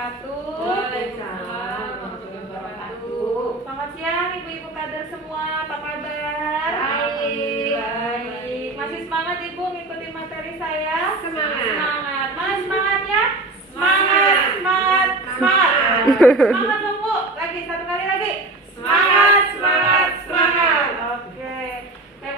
wabarakatuh. Waalaikumsalam warahmatullahi wabarakatuh. Selamat siang ibu-ibu kader semua, apa kabar? Baik. Masih semangat ibu mengikuti materi saya? Semangat. Semangat. Mana semangatnya? Semangat. Semangat. Semangat. Semangat dong bu. Lagi satu kali lagi. Semangat, semangat, semangat. Oke.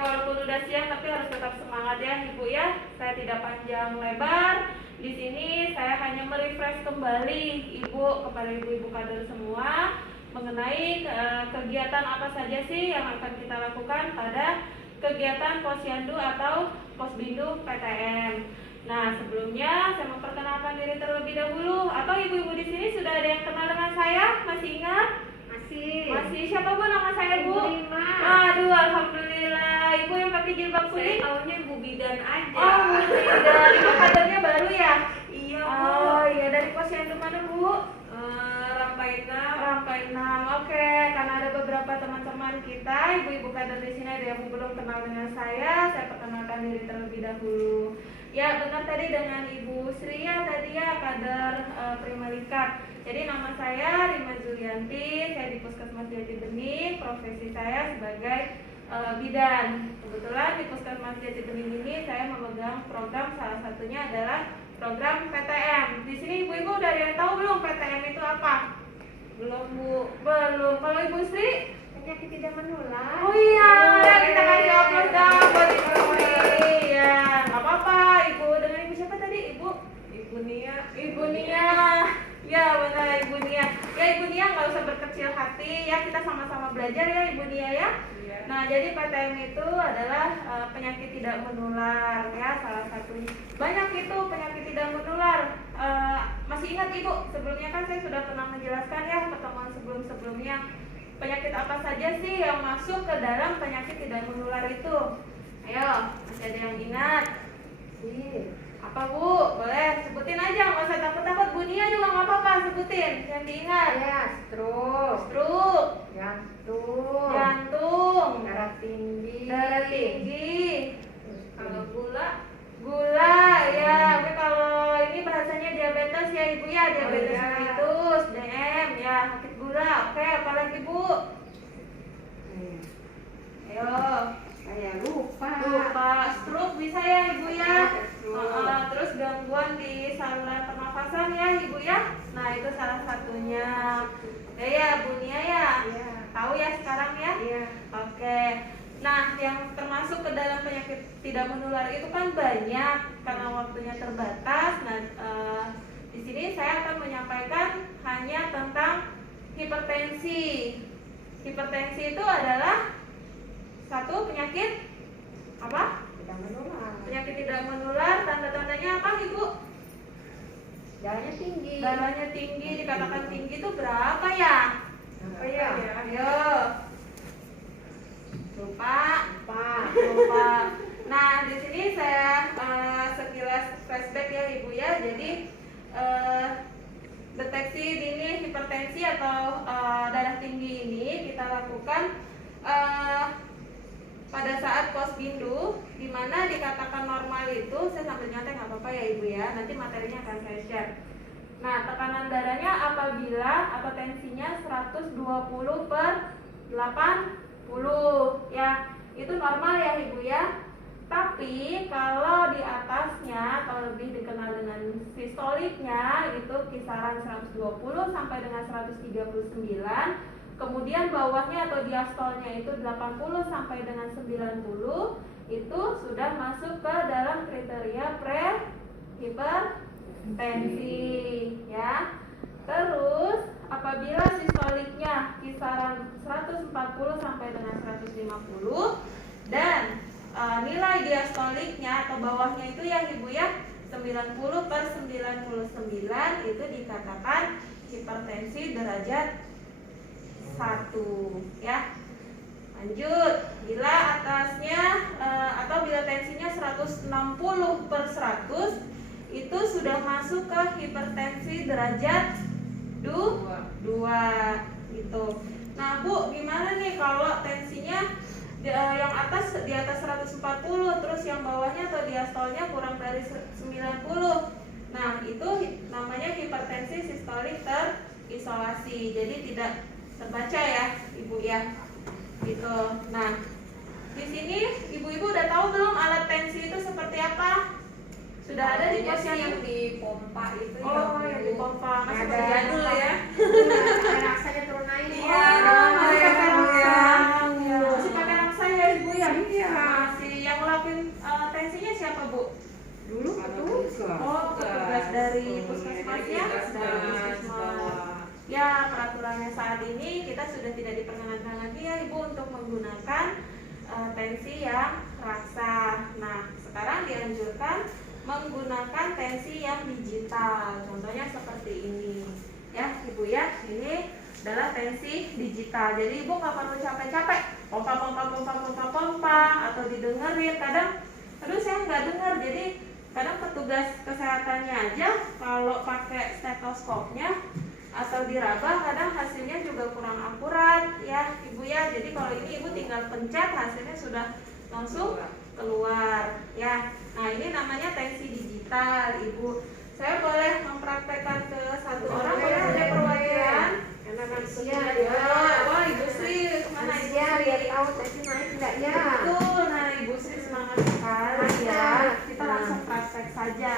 Walaupun udah siang tapi harus tetap semangat ya ibu ya. Saya tidak panjang lebar. Di sini saya hanya merefresh kembali ibu kepada ibu-ibu kader semua mengenai kegiatan apa saja sih yang akan kita lakukan pada kegiatan Posyandu atau Posbindu PTM. Nah, sebelumnya saya memperkenalkan diri terlebih dahulu. Atau ibu-ibu di sini sudah ada yang kenal dengan saya? Masih ingat? Masih. Siapa bu nama saya bu? Rima. Aduh, alhamdulillah. Ibu yang pakai jilbab kuning? Taunya Bu Bidan aja. Oh, Bu Bidan. Ibu kadernya baru ya? Iya, Bu. Oh iya, dari Posyandu mana bu? Rampai 6. Rampai 6. Oke, karena ada beberapa teman-teman kita, ibu-ibu kader di sini ada yang belum kenal dengan saya perkenalkan diri terlebih dahulu. Ya, benar tadi dengan Ibu Sri ya tadi ya, kader Primalika. Jadi nama saya Rima Julianti, saya di Puskesmas Jati Bening, profesi saya sebagai bidan. Kebetulan di Puskesmas Jati Bening ini saya memegang program, salah satunya adalah program PTM. Di sini ibu-ibu udah ada yang tahu belum PTM itu apa? Belum, Bu. Belum. Kalau Ibu Sri? Penyakit tidak menular. Oh iya, kita kasih aplaus dong buat Ibu Sri. Ya, nggak apa-apa. Ibu dengan Ibu siapa tadi? Ibu Nia. Ibu Nia. Ya benar Ibu Nia. Ya Ibu Nia nggak usah berkecil hati ya, kita sama-sama belajar ya Ibu Nia ya. Iya. Nah jadi PTM itu adalah penyakit tidak menular ya, salah satunya. Banyak itu penyakit tidak menular. Masih ingat Ibu? Sebelumnya kan saya sudah pernah menjelaskan ya pertemuan sebelum-sebelumnya. Penyakit apa saja sih yang masuk ke dalam penyakit tidak menular itu? Ayo, masih ada yang ingat? Apa Bu? Boleh sebutin aja, nggak usah takut-takut. Bu Nia juga nggak apa-apa, sebutin yang diingat. Ya, stroke. Stroke, Jantung. jantung, Darah tinggi. darah tinggi, Kalau gula. gula ya. Tapi kalau ini bahasanya diabetes ya Ibu ya, diabetes Oh, iya. mellitus, DM ya, sakit gula. Oke, apalagi Bu? Ayo. Saya lupa. Stroke bisa ya Ibu ya. Stroke. Terus gangguan di saluran pernafasan ya Ibu ya. Nah itu salah satunya. Ya Bu Nia ya. Iya. Tahu ya sekarang ya. Iya. Oke. Nah yang termasuk ke dalam penyakit tidak menular itu kan banyak karena waktunya terbatas. Nah di sini saya akan menyampaikan hanya tentang hipertensi. Hipertensi itu adalah satu penyakit apa? Tidak menular. Penyakit tidak menular, tanda-tandanya apa Ibu? Darahnya tinggi. Darahnya tinggi, dikatakan tinggi itu berapa ya? Apa ya? Ayo. Lupa. Lupa. Nah, di sini saya sekilas flashback ya Ibu ya. Jadi deteksi dini hipertensi atau darah tinggi ini kita lakukan pada saat posbindu, di mana dikatakan normal itu, saya sambil nyantai nggak apa-apa ya Ibu ya, nanti materinya akan saya share. Nah, tekanan darahnya apabila atau tensinya 120/80 ya, itu normal ya Ibu ya. Tapi kalau di atasnya atau lebih dikenal dengan sistoliknya itu kisaran 120 sampai dengan 139. Kemudian bawahnya atau diastolnya itu 80 sampai dengan 90, itu sudah masuk ke dalam kriteria pre-hipertensi ya. Terus apabila sistoliknya kisaran 140 sampai dengan 150 dan nilai diastoliknya atau bawahnya itu ya Ibu ya 90/99 itu dikatakan hipertensi derajat 1 ya. Lanjut, bila atasnya atau bila tensinya 160/100 itu sudah masuk ke hipertensi derajat 2 gitu. Nah Bu, gimana nih kalau tensinya yang atas di atas 140 terus yang bawahnya atau diastolnya kurang dari 90? Nah itu namanya hipertensi sistolik paling terisolasi, jadi tidak terbaca ya ibu ya, gitu. Nah, di sini ibu-ibu udah tahu belum alat tensi itu seperti apa? Sudah ada di posnya yang dipompa itu. Oh, yang dipompa, masih Ada. pada jadul ya. Raksanya turun naik. Iya, masih pakai raksa. Masih pakai raksa ya ibu ya? Iya. Masih yang ngelakuin tensinya siapa bu? Dulu petugas. Oh, petugas dari puskesmasnya, dari puskesmas. Ya, peraturannya saat ini kita sudah tidak diperkenankan lagi ya ibu untuk menggunakan tensi yang raksa. Nah, sekarang dianjurkan menggunakan tensi yang digital. Contohnya seperti ini. Ya, ibu ya, ini adalah tensi digital. Jadi ibu nggak perlu capek-capek pompa atau didengerin. Kadang, aduh saya nggak dengar. Jadi kadang petugas kesehatannya aja kalau pakai stetoskopnya atau diraba kadang hasilnya juga kurang akurat ya ibu ya. Jadi kalau ini ibu tinggal pencet hasilnya sudah langsung keluar ya. Nah, ini namanya tensi digital ibu. Saya boleh mempraktekkan ke satu orang, boleh ada perwakilan? Karena manusia Ya, wah ibu Sri, mana ibu manusia Sri? biar tahu tensi naik enggak ya. Betul, nah ibu Sri semangat sekali ya. Kita langsung praktek saja.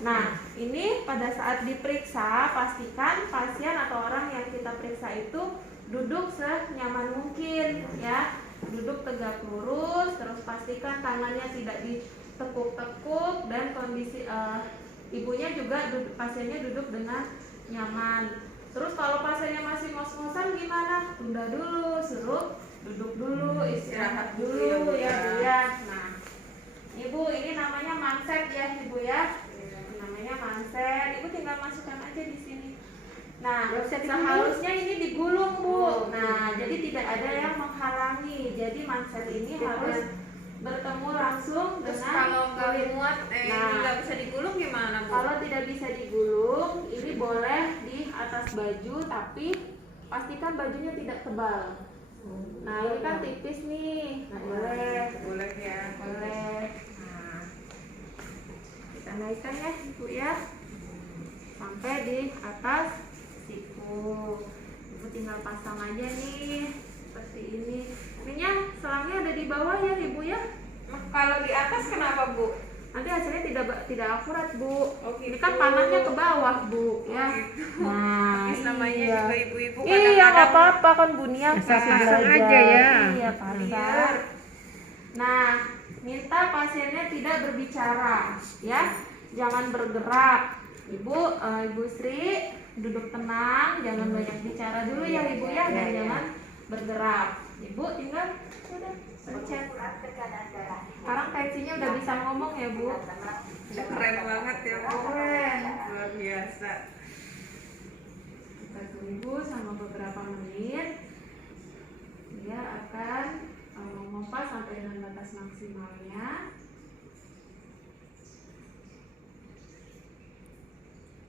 Nah, ini pada saat diperiksa, pastikan pasien atau orang yang kita periksa itu duduk senyaman mungkin ya. Duduk tegak lurus, terus pastikan tangannya tidak ditekuk-tekuk dan kondisi ibunya juga pasiennya duduk dengan nyaman. Terus kalau pasiennya masih ngos-ngosan gimana? Tunda dulu, suruh duduk dulu, istirahat dulu ya Bu ya. Nah, ibu ini namanya manset ya ibu ya. Namanya manset. Ibu tinggal masukkan aja di sini. Nah, seharusnya ini digulung Bu. Nah, jadi tidak ada yang menghalangi. Jadi manset ini harus bertemu langsung Terus dengan kalau nggak kulit. muat, Nah, ini nggak bisa digulung gimana Bu? Kalau tidak bisa digulung, ini boleh di atas baju, tapi pastikan bajunya tidak tebal. Nah, ini kan tipis nih. Boleh ya. Boleh. Nah, kita naikkan ya ibu ya, sampai di atas siku. Ibu tinggal pasang aja nih seperti ini. Ininya selangnya ada di bawah ya ibu ya. Kalau di atas kenapa Bu? Nanti hasilnya tidak akurat Bu. Oh, Ini gitu. kan panahnya ke bawah Bu ya. Nah, Terus namanya iya. juga ibu-ibu Iya nggak apa-apa kan Bunia Asal masih pasang belajar. aja ya. Iya pasang. Nah, minta pasiennya tidak berbicara ya, jangan bergerak. Ibu Sri duduk tenang, jangan banyak bicara dulu ya ibu ya, dan jangan bergerak. Ibu tinggal udah pencet. Sekarang tensinya udah bisa ngomong ya Bu. Keren banget ya Bu. Keren. Luar biasa. Kita tunggu sama beberapa menit. Dia akan memompa sampai dengan batas maksimalnya.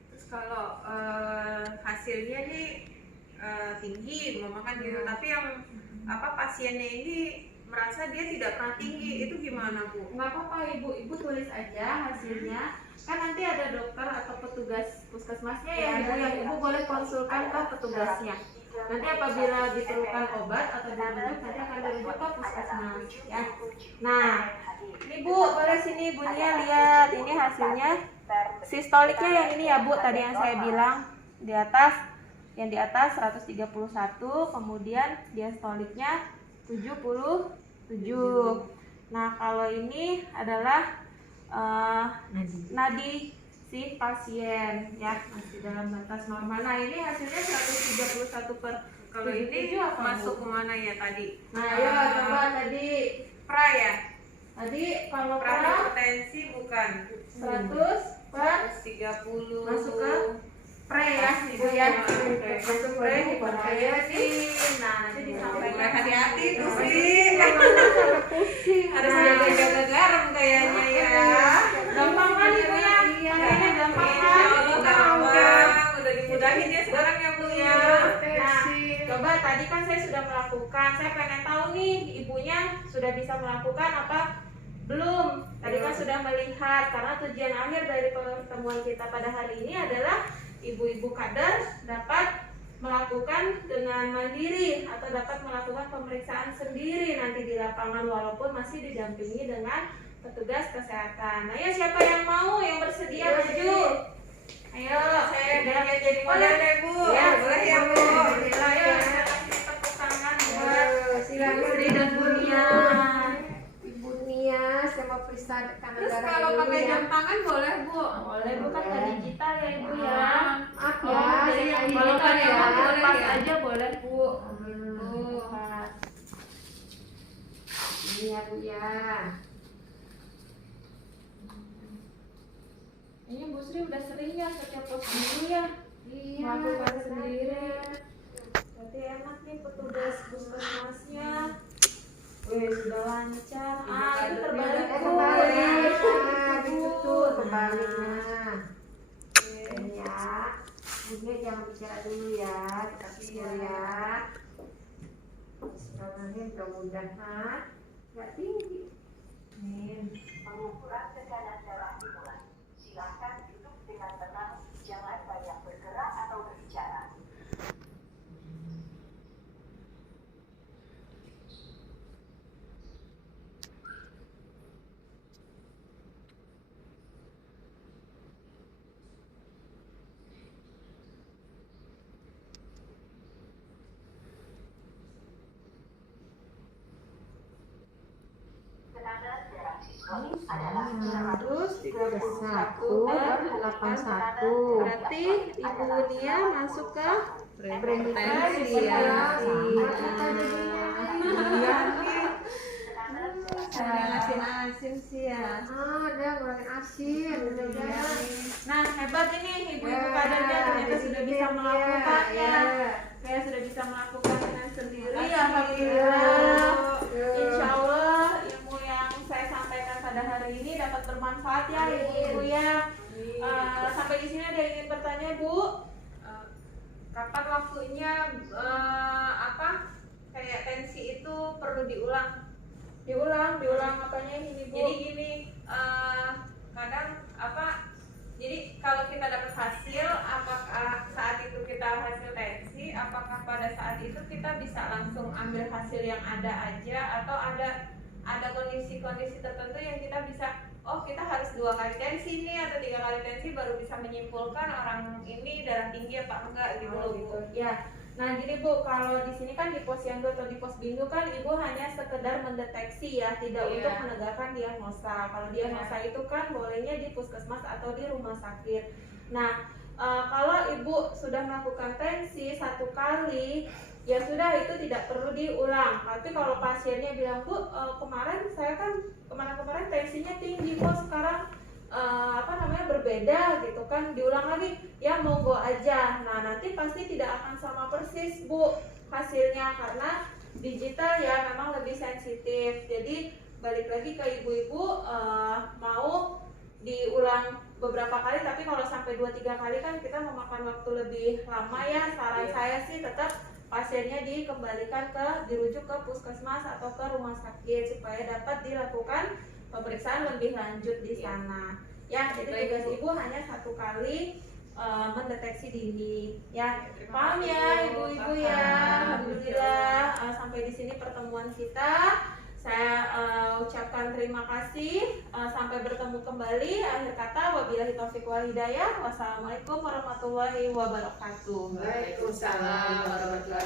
Terus kalau hasilnya nih tinggi, memakan gitu, tapi yang pasiennya ini merasa dia tidak pernah tinggi, itu gimana Bu? Nggak apa-apa ibu tulis aja hasilnya. Kan nanti ada dokter atau petugas puskesmasnya ya ibu, yang ibu boleh konsulkan ke petugasnya. Nanti apabila diperlukan obat atau dirujuk, nanti akan dirujuk ke puskesmas ya. Nah, ini Bu, boleh sini ibunya lihat ini hasilnya. Sistoliknya yang ini ya Bu, tadi yang saya bilang di atas, yang di atas 131, kemudian diastoliknya 77. Nah, kalau ini adalah nadi si pasien ya, masih dalam batas normal. Nah, ini hasilnya 131 per Kalau ini 77 apa, Bu? masuk kemana ya tadi? Nah, ya coba tadi Pra ya? tadi kalau Pra pra hipertensi bukan? 100 per 130. masuk ke pre ya ibu ya, masuk pre hipertensi. Nah, nanti disampaikan. Hati-hati tuh Nah, sih. sampai pusing. Harus Nah, jaga-jaga garam kayaknya ya. gampang kan ibu ya, makanya gampang Insya kan. Allah gampang. Udah dimudahin ya sekarang ya Bu ya. Nah, coba tadi kan saya sudah melakukan, saya pengen tahu nih ibunya sudah bisa melakukan apa belum. Tadi kan sudah melihat, karena tujuan akhir dari pertemuan kita pada hari ini adalah ibu ibu-ibu kader dapat melakukan dengan mandiri atau dapat melakukan pemeriksaan sendiri nanti di lapangan walaupun masih didampingi dengan petugas kesehatan. Ayo siapa yang mau, yang bersedia maju? Ayo, Saya jadi model deh Bu. Ya, Boleh ya Bu. Ayo, kita kasih tepuk tangan buat Silakan Sri dan Bunia. Ibu Nia, saya mau periksa kanan Terus darah kalau dulu pakai ya. jam tangan boleh Bu? Boleh bukan ke digital ya Ibu ya. Maaf Oh, ya, jadi saya yang kalau digital ya. ya, boleh pas ya? aja boleh Bu. Pas. Ini ya Bu ya. Ini Bu Sri udah sering ya setiap pos dulu ya. Iya. Melakukan sendiri. Berarti enak nih petugas puskesmasnya. Wih, sudah lancar. Ah, itu terbalik Bu. Kebalik. Nah, Gitu tuh, kebalik nah. Oke. Ini ya. Bu Nia jangan bicara dulu ya. Kita Iya. dulu ya. Bismillahirrahmanirrahim. Mudah-mudahan nggak tinggi. Amin. Pengukuran tekanan darah dimulai. Silakan duduk dengan tenang, jangan banyak bergerak atau berbicara. Tekanan darah siswa adalah 131 dan 81. Berarti Ibu Nia masuk ke Hipertensi ya. Iya. Iya. Ada asin-asin sih ya. Ada ngurangin asin. Nah, hebat ini ibu-ibu kadernya ternyata sudah bisa melakukannya. Saya sudah bisa melakukan dengan sendiri. Alhamdulillah. Insya Allah ilmu yang saya sampaikan pada hari ini dapat bermanfaat ya ibu-ibu ya. Sampai di sini ada yang ingin bertanya Bu? Kapan waktunya kayak tensi itu perlu diulang? Diulang apanya ini Bu? Jadi gini, kadang jadi kalau kita dapat hasil, apakah saat itu kita hasil tensi, apakah pada saat itu kita bisa langsung ambil hasil yang ada aja, atau ada kondisi-kondisi tertentu yang kita bisa, oh kita harus 2 kali tensi nih atau 3 kali tensi baru bisa menyimpulkan orang ini darah tinggi apa enggak gitu loh Bu. Ya. Nah, gini Bu, kalau di sini kan di posyandu atau di pos bindu kan Ibu hanya sekedar mendeteksi ya, tidak Iya. untuk menegakkan diagnosa. Kalau diagnosa itu kan bolehnya di puskesmas atau di rumah sakit. Nah, kalau Ibu sudah melakukan tensi 1 kali, ya sudah itu tidak perlu diulang. Tapi kalau pasiennya bilang Bu, kemarin saya kan kemarin tensinya tinggi kok sekarang berbeda gitu kan, diulang lagi ya monggo aja. Nah nanti pasti tidak akan sama persis Bu hasilnya karena digital ya memang lebih sensitif. Jadi balik lagi ke ibu-ibu, mau diulang beberapa kali, tapi kalau sampai 2-3 kali kan kita memakan waktu lebih lama ya. Saran saya sih tetap pasiennya dikembalikan dirujuk ke puskesmas atau ke rumah sakit supaya dapat dilakukan pemeriksaan lebih lanjut di sana. Ya, jadi tugas Ibu hanya 1 kali mendeteksi dini. Ya, paham ya Ibu-ibu ya. Alhamdulillah sampai di sini pertemuan kita. Saya ucapkan terima kasih. Sampai bertemu kembali. Akhir kata, wabillahi taufiq wal hidayah. Wassalamualaikum warahmatullahi wabarakatuh. Waalaikumsalam warahmatullahi